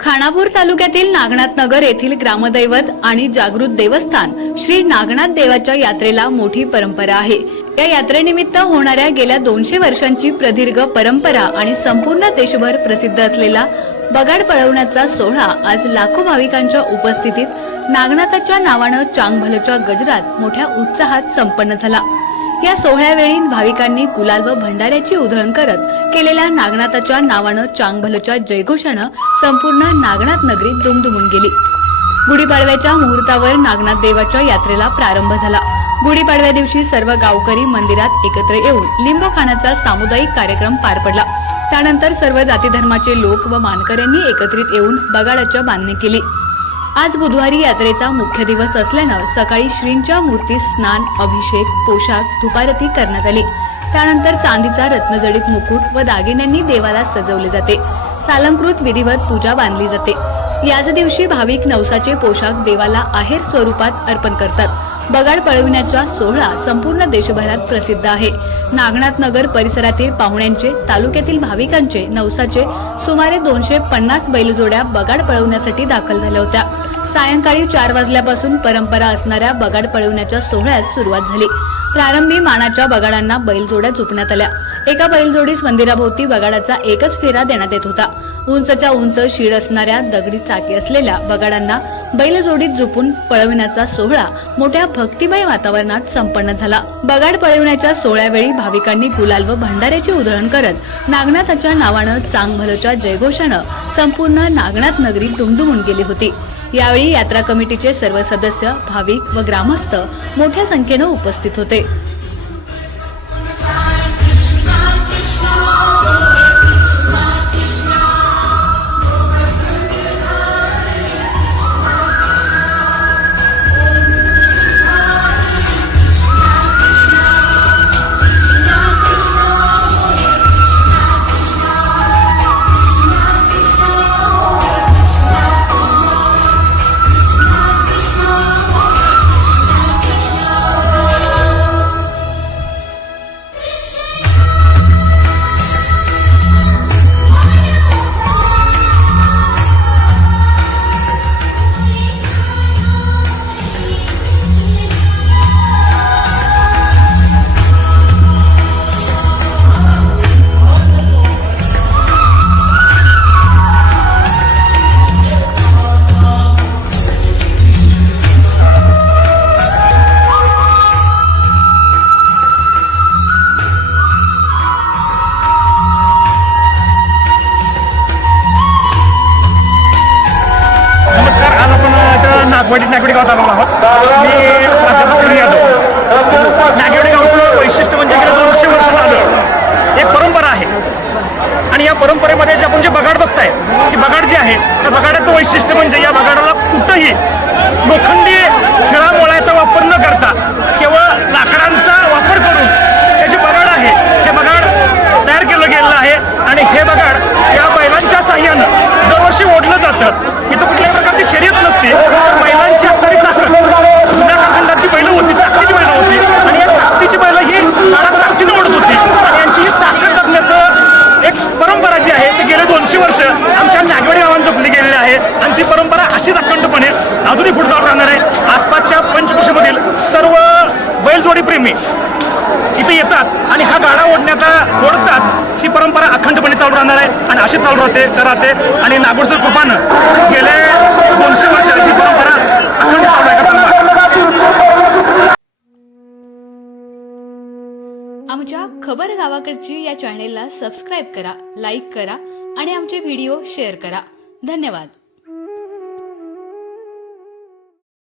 खानापूर तालुक्यातील नागनाथ नगर येथील ग्रामदैवत आणि जागृत देवस्थान श्री नागनाथ देवाच्या यात्रेला मोठी परंपरा आहे. या यात्रेनिमित्त होणाऱ्या गेल्या दोनशे वर्षांची प्रदीर्घ परंपरा आणि संपूर्ण देशभर प्रसिद्ध असलेला बगाड पळवण्याचा सोहळा आज लाखो भाविकांच्या उपस्थितीत नागनाथाच्या नावानं चांगभलच्या गजरात मोठ्या उत्साहात संपन्न झाला. या सोहळ्यावेळी भाविकांनी कुलाल व भंडाऱ्याची उधळण करत केलेल्या नागनाथाच्या नावानं चांगभलच्या जयघोषानं संपूर्ण नागनाथ नगरी दुमदुमून गेली. गुढीपाडव्याच्या मुहूर्तावर नागनाथ देवाच्या यात्रेला प्रारंभ झाला. गुढीपाडव्या दिवशी सर्व गावकरी मंदिरात एकत्र येऊन लिंब खाण्याचा सामुदायिक कार्यक्रम पार पडला. त्यानंतर सर्व जाती धर्माचे लोक व मानकऱ्यांनी एकत्रित येऊन बगाडाच्या बांधणी केली. आज बुधवारी यात्रेचा मुख्य दिवस असल्यानं सकाळी श्रींच्या मूर्तीस स्नान अभिषेक पोशाख धुपारती करण्यात आली. त्यानंतर चांदीचा रत्नजडित मुकुट व दागिन्यांनी देवाला सजवले जाते. सालंकृत विधिवत पूजा बांधली जाते. याच दिवशी भाविक नवसाचे पोशाख देवाला आहेर स्वरूपात अर्पण करतात. बगाड पळविण्याचा सोहळा संपूर्ण देशभरात प्रसिद्ध आहे. नागनाथ नगर परिसरातील पाहुण्यांचे तालुक्यातील भाविकांचे नवसाचे सुमारे दोनशे पन्नास बैलजोड्या बगाड पळवण्यासाठी दाखल झाल्या होत्या. सायंकाळी चार वाजल्यापासून परंपरा असणाऱ्या बगाड पळवण्याच्या सोहळ्यास सुरुवात झाली. प्रारंभी मानाच्या बगाडांना बैलजोड्या झुपण्यात आल्या. एका बैलजोडीस मंदिराभोवती बगाडाचा एकच फेरा देण्यात येत होता. उंचच्या उंच शीड असणाऱ्या दगडी चाकी असलेल्या बगाडांना बैलजोडीत झोपून पळविण्याचा सोहळा मोठ्या भक्तिमय वातावरणात संपन्न झाला. बगाड पळविण्याच्या सोहळ्यावेळी भाविकांनी गुलाल व भंडाऱ्याची उधळण करत नागनाथाच्या नावानं चांगभलच्या जयघोषानं संपूर्ण नागनाथ नगरी दुमदुमून गेली होती. यावेळी यात्रा कमिटीचे सर्व सदस्य भाविक व ग्रामस्थ मोठ्या संख्येनं उपस्थित होते. वडील नागवडी नागवडी गावात आलो आहोत. मी प्राध्यापक यादव नागवडी गावचं वैशिष्ट्य म्हणजे गेलं दोनशे वर्ष झालं. एक परंपरा आहे. आणि या परंपरेमध्ये जे आपण जे बगाड बघताय की बगाड जी आहे त्या बगाडाचं वैशिष्ट्य म्हणजे या बगाडाला कुठंही लोखंडी खेळामोळ्याचा वापर न करता केवळ लाकडांचा वापर करून हे जे बगाड आहे हे बगाड तयार केलं गेलेलं आहे. आणि हे बगाड या बैलांच्या साह्यानं दरवर्षी ओढलं जातं इथं कुठल्याही प्रकारची शर्यत नसते तर बैलांची असणारी ताकद जुन्या कालखंडाची बैलं होती ताकदीची बैलं होती आणि या ताकदीची बैलं ही काळात ताकदीनं ओढत होती आणि यांची ही ताकद जपण्याचं एक परंपरा जी आहे ती गेले दोनशे वर्ष आमच्या नागवडी गावात जपली गेलेली आहे आणि ती परंपरा अशीच अखंडपणे अजूनही पुढे चालू राहणार आहे. आसपासच्या पंचकृषीमधील सर्व बैलजोडी प्रेमी इथे येतात आणि हा गाडा ओढण्याचा ओढतात ही परंपरा अखंडपणे चालू राहणार आहे आणि अशी चालू राहते तर राहते. आणि नागोडच्या कृपानं गेले दोनशे वर्ष ही परंपरा अखंड चालू आहे का? चालू आहे. आमच्या खबर गावाकडची या चॅनेलला सबस्क्राईब करा लाईक करा आणि आमचे व्हिडिओ शेअर करा. धन्यवाद.